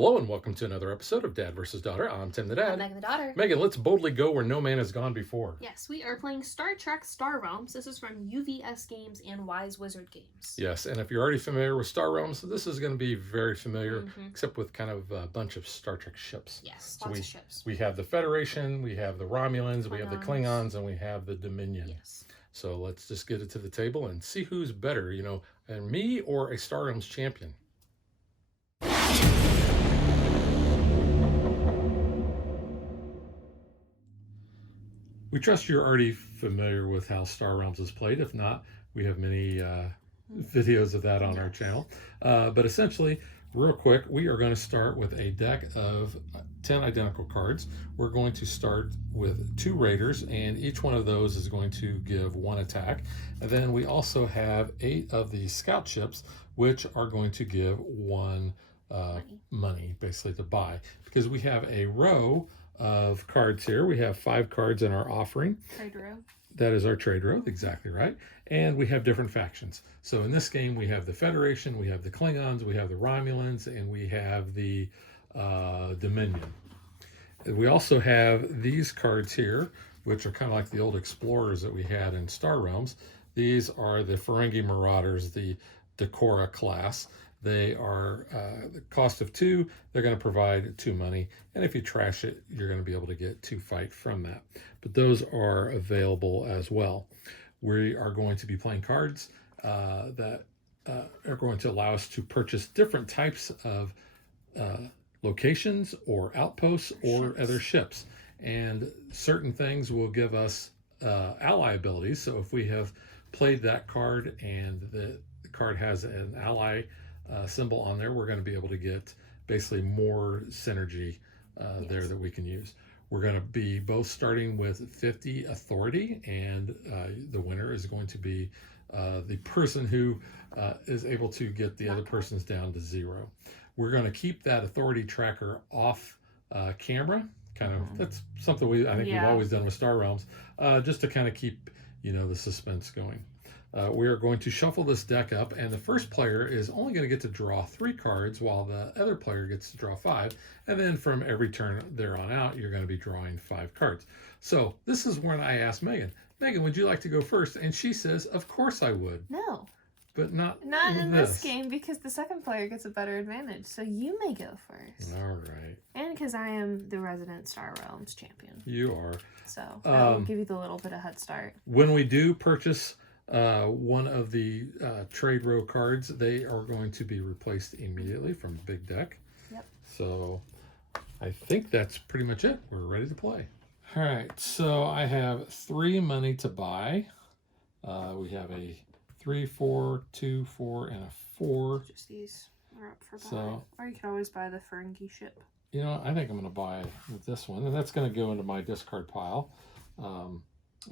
Hello and welcome to another episode of Dad versus Daughter. I'm Tim the Dad. I'm Megan the Daughter. Megan, let's boldly go where no man has gone before. Yes, we are playing Star Trek Star Realms. This is from UVS Games and Wise Wizard Games. Yes, and if you're already familiar with Star Realms, this is going to be very familiar, except with kind of a bunch of Star Trek ships. Yes, lots of ships. We have the Federation, we have the Romulans, we have the Klingons, and we have the Dominion. Yes. So let's just get it to the table and see who's better, me or a Star Realms champion. We trust you're already familiar with how Star Realms is played. If not, we have many videos of that on our channel. But essentially, real quick, we are going to start with a deck of 10 identical cards. We're going to start with 2 raiders, and each one of those is going to give 1 attack. And then we also have 8 of the scout ships, which are going to give 1 money, basically to buy. Because we have a row of cards here. We have 5 cards in our offering. Trade row. That is our trade row, exactly right. And we have different factions. So in this game, we have the Federation, we have the Klingons, we have the Romulans, and we have the Dominion. We also have these cards here, which are kind of like the old explorers that we had in Star Realms. These are the Ferengi Marauders, the Decora class. They are the cost of 2. They're going to provide 2 money, and if you trash it, you're going to be able to get 2 fight from that. But those are available as well. We are going to be playing cards that are going to allow us to purchase different types of locations or outposts or other ships, and certain things will give us ally abilities. So if we have played that card and the card has an ally symbol on there, we're going to be able to get basically more synergy there that we can use. We're going to be both starting with 50 authority, and the winner is going to be the person who is able to get the other person's down to 0. We're going to keep that authority tracker off camera. That's something I think we've always done with Star Realms, just to kind of keep the suspense going. We are going to shuffle this deck up, and the first player is only going to get to draw 3 cards, while the other player gets to draw 5. And then from every turn there on out, you're going to be drawing 5 cards. So this is when I asked Megan, would you like to go first? And she says, of course I would. No. But not in this game, because the second player gets a better advantage. So you may go first. All right. And because I am the resident Star Realms champion. You are. So that will give you the little bit of head start. When we do purchase one of the trade row cards, they are going to be replaced immediately from the big deck. Yep. So I think that's pretty much it. We're ready to play. All right, so I have 3 money to buy. We have a 3, 4, 2, 4, and a 4. Just these are up for buy. So, or you can always buy the Ferengi ship. I think I'm going to buy this one, and that's going to go into my discard pile.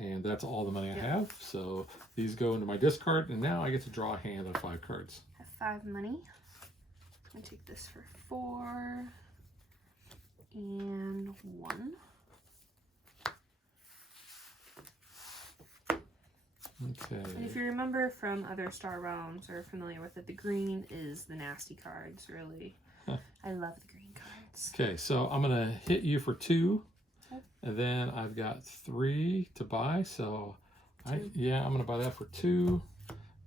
And that's all the money I have. So these go into my discard, and now I get to draw a hand of 5 cards. I have 5 money. I'm going to take this for 4 and 1. Okay. And if you remember from other Star Realms or familiar with it, the green is the nasty cards, really. I love the green cards. Okay, so I'm going to hit you for 2. And then I've got 3 to buy, so I'm going to buy that for 2.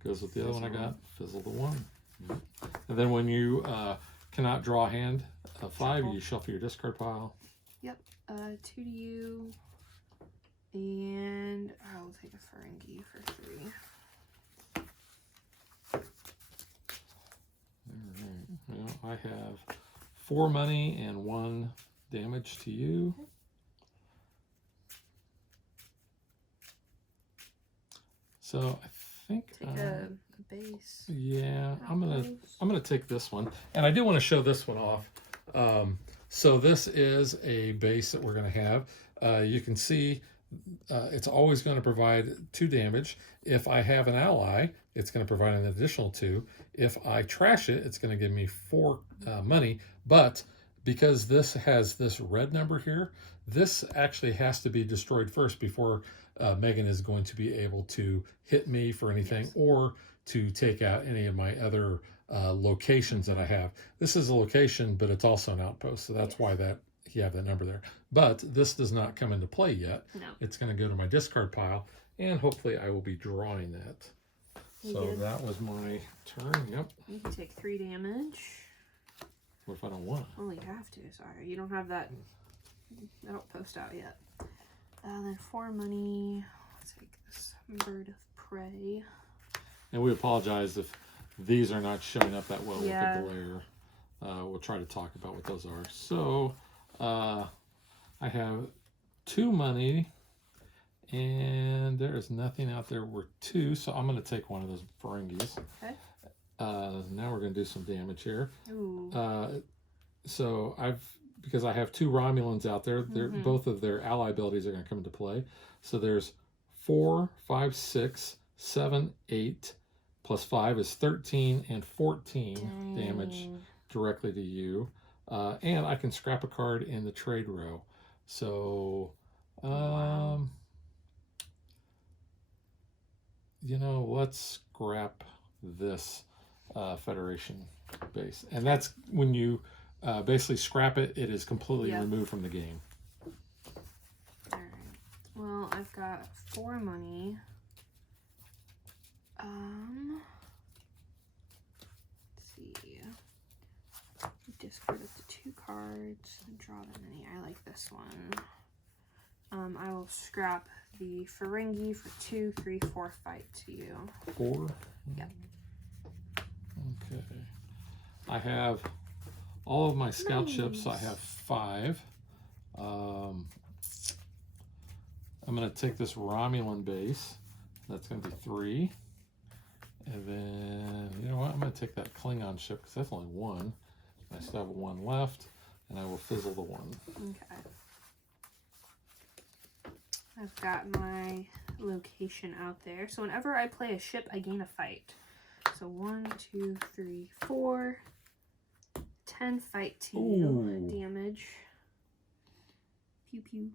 Goes with the other one I got, fizzle the 1. And then when you cannot draw a hand of 5, you shuffle your discard pile. Yep, 2 to you, and I'll take a Ferengi for 3. All right, well, I have 4 money and 1 damage to you. So I think take a base. Yeah, I'm gonna take this one, and I do want to show this one off. So this is a base that we're gonna have. You can see it's always going to provide 2 damage. If I have an ally, it's going to provide an additional 2. If I trash it, it's going to give me 4 money. But because this has this red number here, this actually has to be destroyed first before Megan is going to be able to hit me for anything or to take out any of my other locations that I have. This is a location, but it's also an outpost, so that's why that you have that number there. But this does not come into play yet. No. It's going to go to my discard pile, and hopefully I will be drawing that. You So did. that was my turn. Yep. You can take 3 damage. What if I don't want? Well, you have to. Sorry, you don't have that outpost out yet. Then 4 money. I'll take this bird of prey. And we apologize if these are not showing up that well Yeah. with the glare. We'll try to talk about what those are. So I have 2 money, and there is nothing out there worth 2, so I'm going to take one of those Ferengis. Okay. Now we're going to do some damage here. Ooh. So because I have 2 Romulans out there, both of their ally abilities are going to come into play. So there's 4, 5, 6, 7, 8, plus 5 is 13 and 14 damage directly to you. And I can scrap a card in the trade row. So, let's scrap this Federation base. And that's when you basically scrap it, it is completely removed from the game. Alright. Well, I've got 4 money. Let's see. Discard up to 2 cards and draw the mini. I like this one. I will scrap the Ferengi for 2, 3, 4 fight to you. 4? Yep. Okay. I have all of my scout ships. I have 5. I'm going to take this Romulan base. That's going to be 3. And then, you know what? I'm going to take that Klingon ship because that's only 1. I still have 1 left, and I will fizzle the 1. Okay. I've got my location out there. So whenever I play a ship, I gain a fight. So 1, 2, 3, 4. 10 fight to you damage. Pew pew.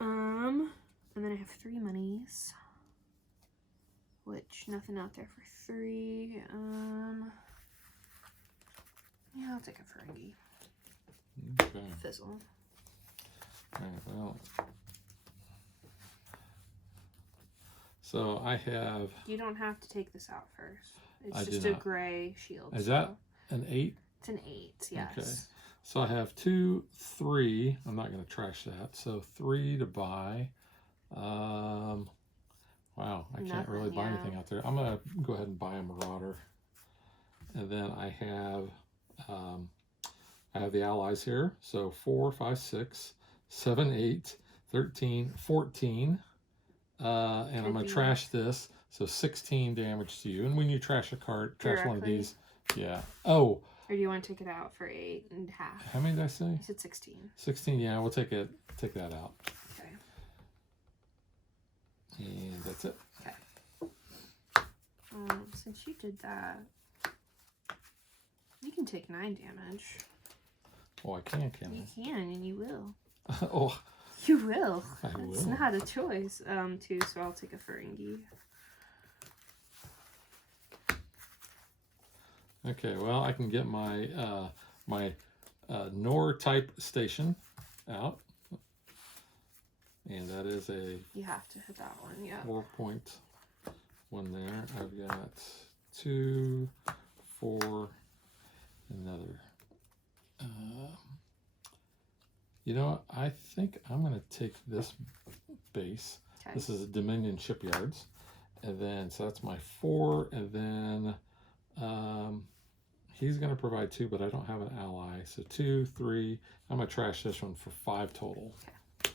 And then I have 3 monies. Which nothing out there for 3. Yeah, I'll take a Ferengi. Okay. Fizzle. All right, well. So I have. You don't have to take this out first. It's I just do a not. gray shield. Is that an 8? It's an 8, yes. Okay. So I have 2, 3. I'm not going to trash that. So 3 to buy. Wow, I can't really buy anything out there. I'm going to go ahead and buy a Marauder. And then I have the allies here. So 4, 5, 6, 7, 8, 13, 14. And I'm going to trash this. So 16 damage to you. And when you trash a card, trash one of these. Yeah. Oh. Or do you want to take it out for 8 and half? How many did I say? You said 16. 16, yeah, we'll take that out. Okay. And that's it. Okay. Since you did that, you can take 9 damage. Oh, I can You I? can, and you will. Oh, You will. I It's will. not a choice, too, so I'll take a Ferengi. okay. Well, I can get my Nor type station out, and that is a You have to hit that one, yeah. 4.1 there. I've got 2, 4, another. You know what? I think I'm going to take this base. Okay. This is Dominion Shipyards. And then, so that's my 4. And then he's going to provide 2, but I don't have an ally. So 2, 3. I'm going to trash this one for 5 total. Okay.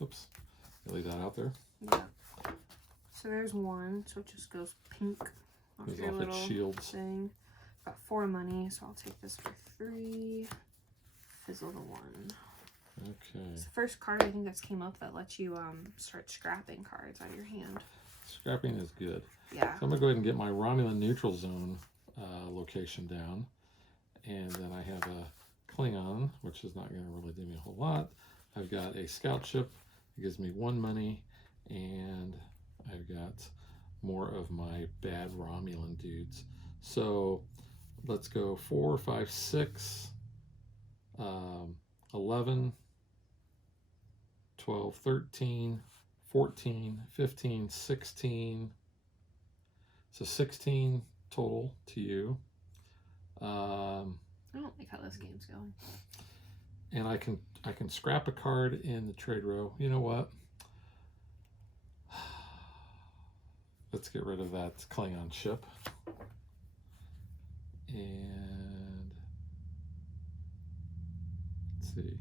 Oops. Leave that out there. Yeah. So there's 1, so it just goes pink off Goes your off its little shields. thing. Got 4 money, so I'll take this for 3. Fizzle the 1. Okay. It's the first card I think that's came up that lets you start scrapping cards out of your hand. Scrapping is good. Yeah. So I'm going to go ahead and get my Romulan neutral zone location down. And then I have a Klingon, which is not going to really do me a whole lot. I've got a scout ship. It gives me 1 money. And I've got more of my bad Romulan dudes. So let's go 4, 5, 6, 11, 12, 13, 14, 15, 16. So 16 total to you. I don't like how this game's going. And I can scrap a card in the trade row. You know what? Let's get rid of that Klingon ship. And let's see.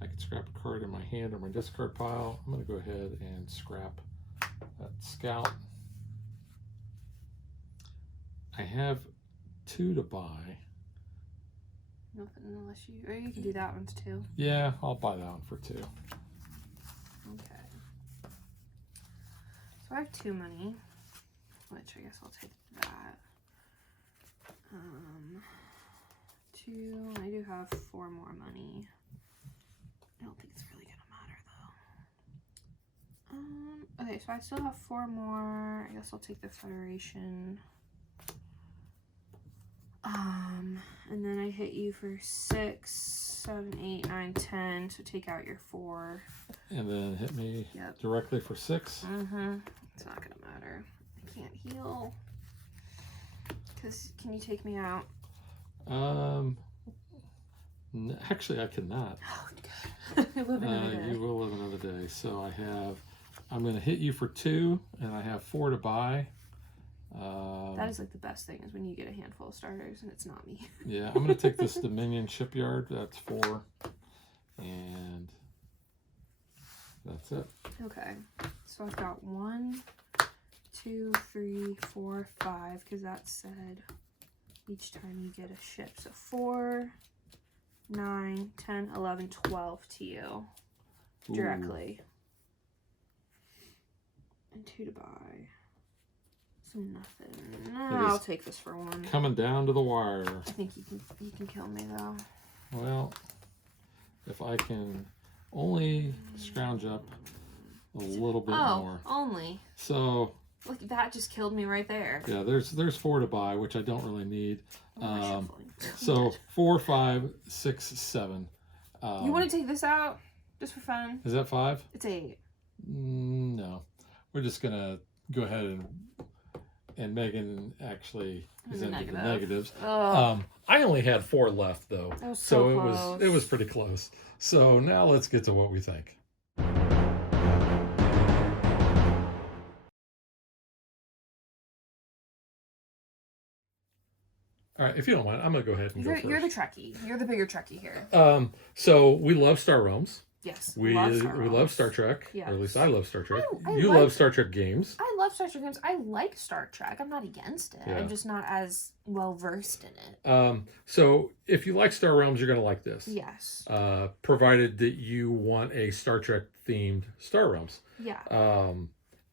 I can scrap a card in my hand or my discard pile. I'm going to go ahead and scrap that scout. I have 2 to buy. Nothing unless you, or you can do that one too. Yeah, I'll buy that one for 2. Okay. So I have 2 money, which I guess I'll take that. 2. I do have 4 more money. I don't think it's really gonna matter though. Okay, so I still have 4 more. I guess I'll take the Federation. And then I hit you for 6, 7, 8, 9, 10. So take out your 4. And then hit me directly for 6. It's not gonna matter. I can't heal. Cause can you take me out? Actually, I cannot. Oh, good. I live another day. You will live another day. So I'm going to hit you for 2, and I have 4 to buy. That is like the best thing is when you get a handful of starters and it's not me. Yeah, I'm going to take this Dominion shipyard. That's 4, and that's it. Okay, so I've got 1, 2, 3, 4, 5, because that said each time you get a ship. So 4, 9, 10, 11, 12 to you directly. And 2 to buy. So nothing. No, I'll take this for 1. Coming down to the wire. I think you can kill me though. Well, if I can only scrounge up a little bit more. Only. So look, that just killed me right there. yeah, there's 4 to buy, which I don't really need. So 4, 5, 6, 7. You want to take this out just for fun? Is that 5? It's 8. No, we're just gonna go ahead and Megan actually is into the negatives. I only had 4 left though, that was so close. it was pretty close. So now let's get to what we think. All right, if you don't mind, I'm gonna go ahead and go first. You're the Trekkie. You're the bigger Trekkie here. So we love Star Realms. Yes, We love Star Trek. Yes. Or at least I love Star Trek. I You love Star Trek games. I love Star Trek games. I like Star Trek. I'm not against it. Yeah. I'm just not as well versed in it. So if you like Star Realms, you're gonna like this. Yes. Provided that you want a Star Trek themed Star Realms. Yeah.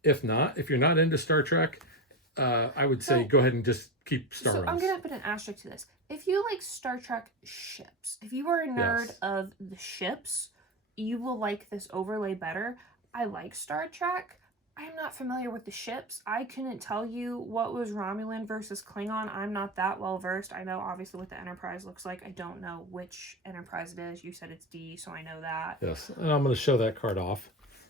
If not, if you're not into Star Trek, I would say go ahead and just keep Star Realms. I'm gonna put an asterisk to this. If you like Star Trek ships, if you are a nerd of the ships, you will like this overlay better. I like Star Trek. I'm not familiar with the ships. I couldn't tell you what was Romulan versus Klingon. I'm not that well versed. I know obviously what the Enterprise looks like. I don't know which Enterprise it is. You said it's D, so I know that. Yes, and I'm going to show that card off.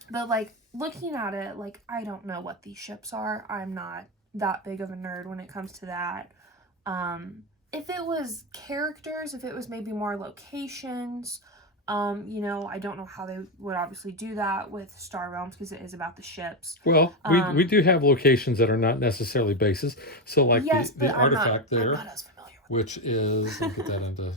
But like looking at it, like I don't know what these ships are. I'm not that big of a nerd when it comes to that. If it was characters, if it was maybe more locations, you know, I don't know how they would obviously do that with Star Realms because it is about the ships. Well, we do have locations that are not necessarily bases. So like the artifact there, I'm not as familiar with which is, let me get that into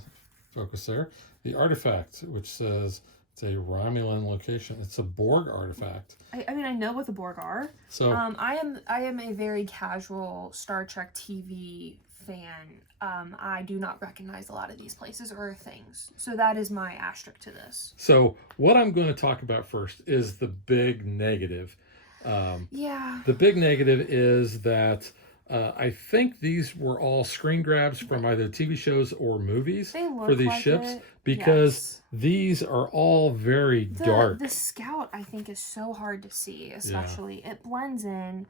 focus there. The artifact, which says it's a Romulan location. It's a Borg artifact. I mean, I know what the Borg are. So I am a very casual Star Trek TV fan. I do not recognize a lot of these places or things. So that is my asterisk to this. So what I'm going to talk about first is the big negative. The big negative is that I think these were all screen grabs from either TV shows or movies for these ships because these are all very dark. The scout, I think, is so hard to see, especially. It blends in.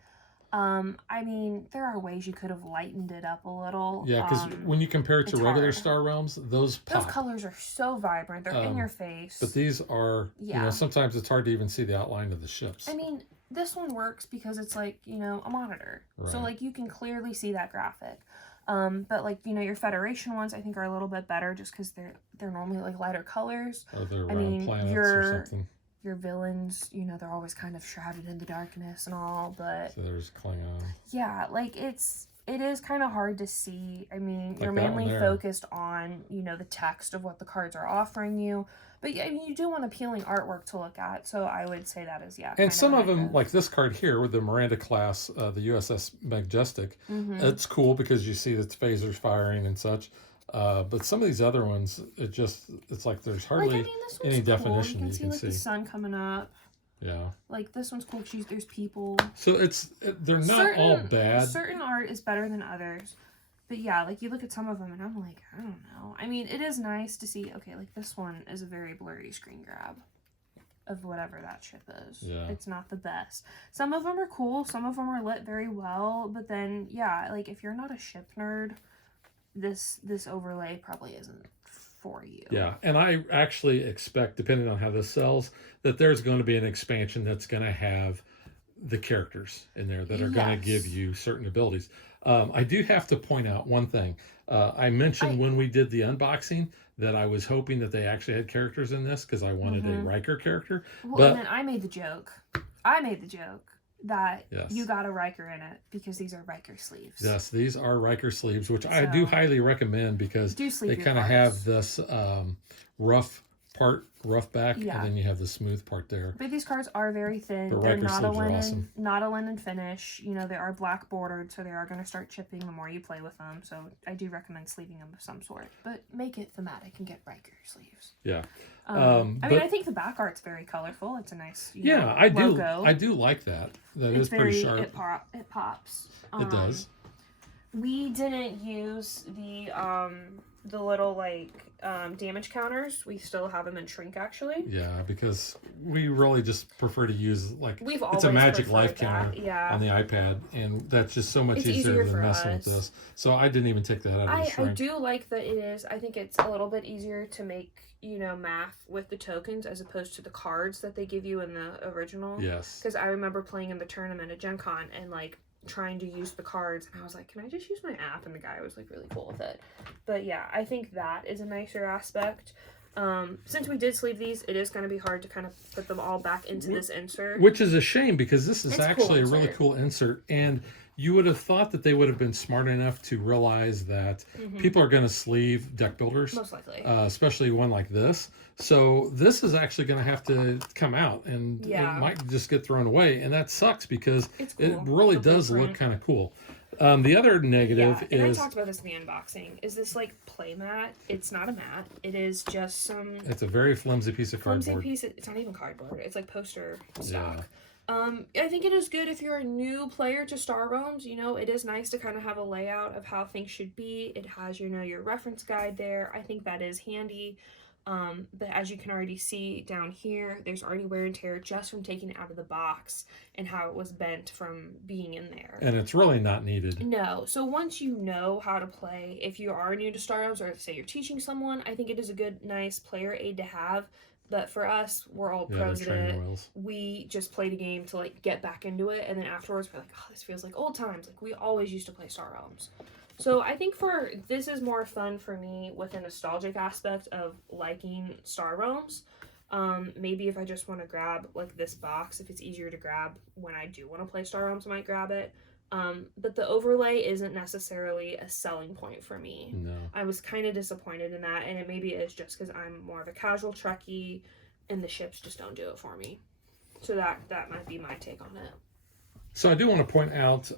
I mean, there are ways you could have lightened it up a little. Yeah, because when you compare it to it's regular hard. Star Realms, those pop. Those colors are so vibrant. They're in your face. But these are, Yeah. sometimes it's hard to even see the outline of the ships. I mean, this one works because it's like, a monitor. Right. So, like, you can clearly see that graphic. But, like, your Federation ones, I think, are a little bit better just because they're normally, like, lighter colors. Or they're around planets or something. Your villains, they're always kind of shrouded in the darkness and all, but... So there's Klingon. Yeah, like, it is kind of hard to see. I mean, Like you're that one mainly there. focused on, the text of what the cards are offering you. But, yeah, I mean, you do want appealing artwork to look at, so I would say that is, And some of them, like this card here with the Miranda class, the USS Majestic, it's cool because you see its phasers firing and such. But some of these other ones, it's like there's hardly any definition you can see. The sun coming up. Yeah. Like, this one's cool because there's people. So they're not all bad. Certain art is better than others. But yeah, like, you look at some of them and I'm like, I don't know. I mean, it is nice to see, okay, like, this one is a very blurry screen grab of whatever that ship is. Yeah. It's not the best. Some of them are cool. Some of them are lit very well. But then, yeah, like, if you're not a ship nerd, this overlay probably isn't for you. Yeah, and I actually expect, depending on how this sells, that there's going to be an expansion that's going to have the characters in there that are going to give you certain abilities. I do have to point out one thing. I mentioned when we did the unboxing that I was hoping that they actually had characters in this because I wanted a Riker character. Well, but and then I made the joke that you got a Riker in it because these are Riker sleeves. Yes, these are Riker sleeves, which I do highly recommend because they kind of have this rough back, and then you have the smooth part there. But these cards are very thin. The They're Riker not a sleeves are linen, awesome. not a linen finish. They are black bordered, so they are going to start chipping the more you play with them. So I do recommend sleeving them of some sort, but make it thematic and get Riker sleeves. Yeah. I mean, I think the back art's very colorful. It's a nice logo. I do like that. It's pretty sharp. It pops. It does. We didn't use the little damage counters. We still have them in shrink, actually. Yeah, because we really just prefer to use it's a magic life counter on the iPad, and that's just so much easier than messing with this. So I didn't even take that out of the shrink. I do like that it is. I think it's a little bit easier to make math with the tokens as opposed to the cards that they give you in the original. Yes. Because I remember playing in the tournament at Gen Con and trying to use the cards, and I was like, can I just use my app? And the guy was really cool with it. But yeah, I think that is a nicer aspect. Since we did sleeve these, it is going to be hard to kind of put them all back into this insert, which is a shame because this is actually a really cool insert, and you would have thought that they would have been smart enough to realize that people are going to sleeve deck builders, most likely, especially one like this. So this is actually going to have to come out, and it might just get thrown away, and that sucks because it really does look kind of cool. The other negative and is... I talked about this in the unboxing, is this play mat. It's not a mat. It is just some... It's a very flimsy piece of cardboard. It's not even cardboard. It's poster stock. Yeah. I think it is good if you're a new player to Star Realms. It is nice to kind of have a layout of how things should be. It has, your reference guide there. I think that is handy. But as you can already see down here, there's already wear and tear just from taking it out of the box and how it was bent from being in there. And it's really not needed. No. So once you know how to play, if you are new to Star Realms or say you're teaching someone, I think it is a good, nice player aid to have. But for us, we're all pros at it. We just played a game to get back into it, and then afterwards we're like, oh, this feels like old times. We always used to play Star Realms. So I think this is more fun for me with a nostalgic aspect of liking Star Realms. Maybe if I just want to grab this box, if it's easier to grab when I do want to play Star Realms, I might grab it. But the overlay isn't necessarily a selling point for me. No. I was kind of disappointed in that, and it maybe is just because I'm more of a casual Trekkie, and the ships just don't do it for me. So that might be my take on it. So I do want to point out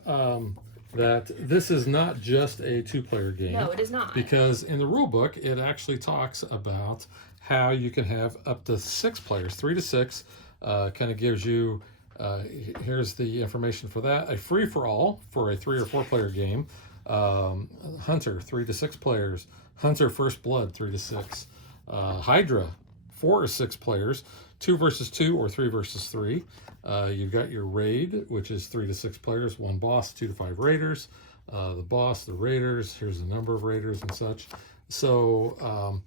that this is not just a two-player game. No, it is not. Because in the rule book, it actually talks about how you can have up to 6 players, 3 to 6. Kind of gives you... here's the information for that. A free-for-all for a 3 or 4 player game. Hunter, 3 to 6 players. Hunter First Blood, 3 to 6. Hydra, 4 or 6 players. 2 versus 2 or 3 versus 3. You've got your raid, which is 3 to 6 players, 1 boss, 2 to 5 raiders. The boss, the raiders, here's the number of raiders and such. So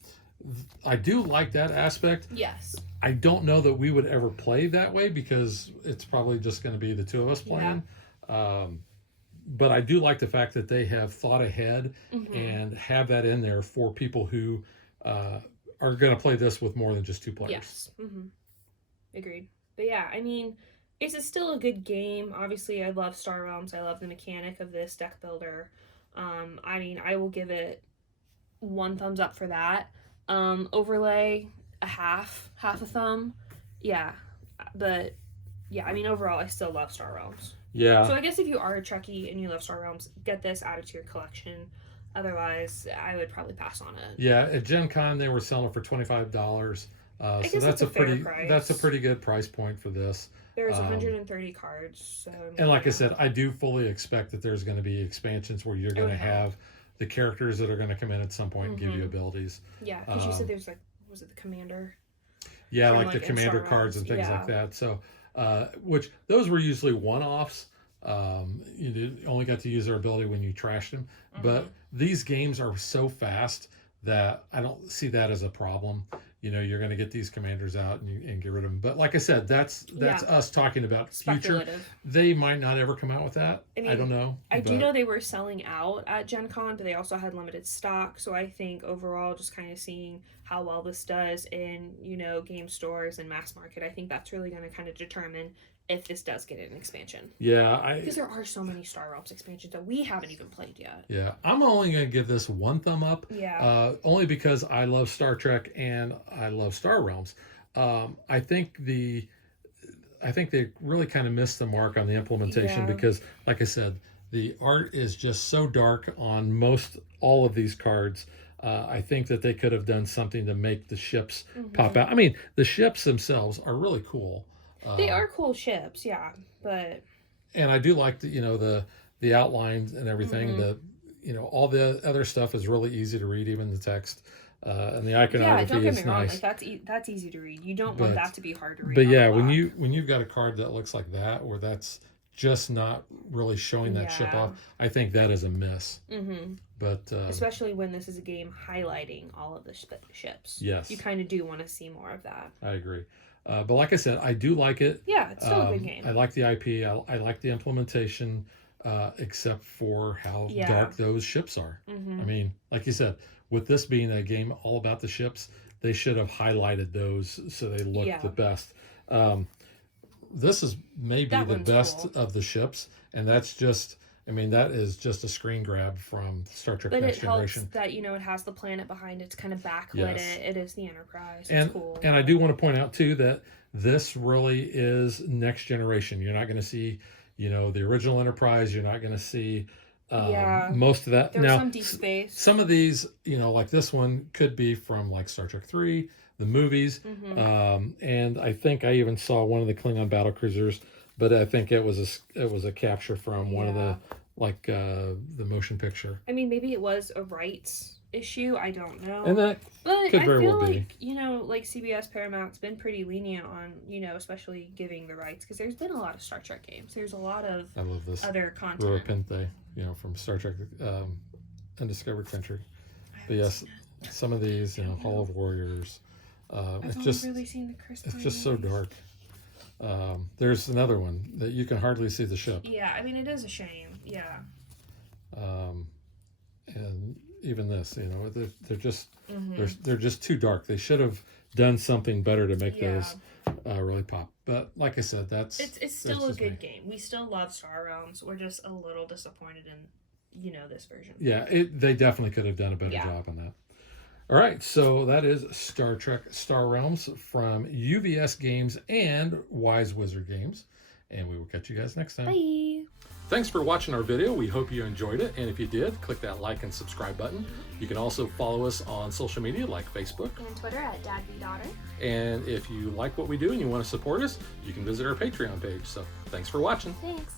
I do like that aspect. Yes. I don't know that we would ever play that way because it's probably just going to be the two of us playing. But I do like the fact that they have thought ahead and have that in there for people who are going to play this with more than just 2 players. Yes. Agreed. But yeah, I mean, it's still a good game. Obviously, I love Star Realms. I love the mechanic of this deck builder. I mean, I will give it 1 thumbs up for that. Overlay, a half a thumb. Yeah. But yeah, I mean, overall, I still love Star Realms. Yeah. So I guess if you are a Trekkie and you love Star Realms, get this added to your collection. Otherwise, I would probably pass on it. Yeah, at Gen Con they were selling it for $25. So that's a fair pretty price. that's a pretty good price point for this. There's 130 cards. So and like I said, I do fully expect that there's going to be expansions where you're going to have the characters that are going to come in at some point and give you abilities. Yeah, because you said there's like, was it the commander? Yeah, From, like the commander cards and things like that. So, which those were usually one-offs. You only got to use their ability when you trashed them. But these games are so fast that I don't see that as a problem. You know, you're going to get these commanders out and get rid of them. But like I said, that's us talking about future. They might not ever come out with that. I mean, I don't know. I do know they were selling out at Gen Con, but they also had limited stock. So I think overall, just kind of seeing how well this does in, you know, game stores and mass market, I think that's really going to kind of determine if this does get an expansion. Yeah. Because there are so many Star Realms expansions that we haven't even played yet. Yeah. I'm only going to give this 1 thumb up. Yeah. Only because I love Star Trek and I love Star Realms. I think they really kind of missed the mark on the implementation because, like I said, the art is just so dark on all of these cards. I think that they could have done something to make the ships pop out. I mean, the ships themselves are really cool. They are cool ships, yeah, but and I do like the outlines and everything. All the other stuff is really easy to read, even the text and the iconography don't get is me wrong. nice. Like that's easy to read. You don't want that to be hard to read. But yeah, when you've got a card that looks like that, or that's just not really showing that ship off, I think that is a miss. But especially when this is a game highlighting all of the ships. Yes, you kind of do want to see more of that. I agree. But like I said, I do like it. Yeah, it's still a good game. I like the IP. I like the implementation, except for how dark those ships are. I mean, like you said, with this being a game all about the ships, they should have highlighted those so they look the best. This is maybe the best of the ships, and that's just... I mean, that is just a screen grab from Star Trek Next Generation. But it helps that, it has the planet behind it. It's kind of backlit. It is the Enterprise. And, it's cool. And I do want to point out, too, that this really is Next Generation. You're not going to see, the original Enterprise. You're not going to see most of that. There's some Deep Space. Some of these, like this one, could be from, like, Star Trek 3, the movies. And I think I even saw one of the Klingon battlecruisers. But I think it was a capture from one of the the motion picture. I mean, maybe it was a rights issue. I don't know. And that could very well be. Like CBS Paramount's been pretty lenient on especially giving the rights because there's been a lot of Star Trek games. There's a lot of other content. Pinthe, from Star Trek Undiscovered Country. But yes, some of these, Hall of Warriors. I've only really seen the Chris Pine it's just so dark. There's another one that you can hardly see the ship. Yeah, I mean, it is a shame. Yeah. And even this, they're just they're just too dark. They should have done something better to make those really pop. But like I said, it's still a good game. We still love Star Realms. We're just a little disappointed in this version. Yeah, they definitely could have done a better job on that. All right, so that is Star Trek Star Realms from UVS Games and Wise Wizard Games. And we will catch you guys next time. Bye. Thanks for watching our video. We hope you enjoyed it. And if you did, click that like and subscribe button. You can also follow us on social media like Facebook and Twitter at DadBeDaughter. And if you like what we do and you want to support us, you can visit our Patreon page. So thanks for watching. Thanks.